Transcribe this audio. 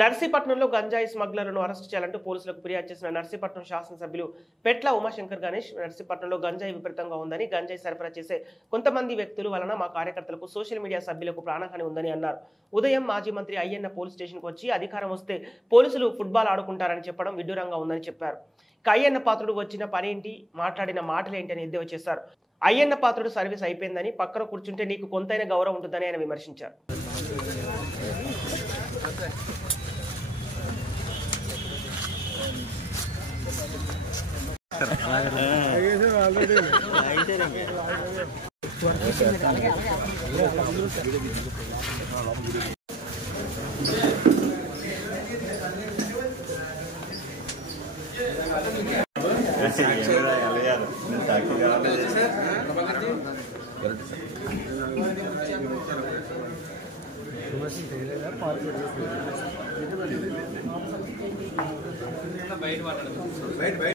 నర్సీపట్నంలో గంజాయి స్మగ్లర్లను అరెస్ట్ చేయాలంటూ పోలీసులకు ఫిర్యాదు చేసిన నర్సీపట్నం శాసనసభ్యులు పెట్ల ఉమాశంకర్ గణేష్ నర్సీపట్నంలో గంజాయి విపరీతంగా ఉందని, గంజాయి సరఫరా చేసే కొంతమంది వ్యక్తుల వలన మా కార్యకర్తలకు, సోషల్ మీడియా సభ్యులకు ప్రాణహాని ఉందని అన్నారు. ఉదయం మాజీ మంత్రి అయ్యన్న పోలీస్ స్టేషన్కు వచ్చి అధికారం వస్తే పోలీసులు ఫుట్బాల్ ఆడుకుంటారని చెప్పడం విడ్డూరంగా ఉందని చెప్పారు. అయ్యన్న పాత్రుడు వచ్చిన పనేంటి, మాట్లాడిన మాటలేంటి అని ఎద్దేవా చేశారు. అయ్యన్న పాత్రుడు సర్వీస్ అయిపోయిందని, పక్కన కూర్చుంటే నీకు కొంతైన గౌరవం ఉంటుందని ఆయన విమర్శించారు. బయట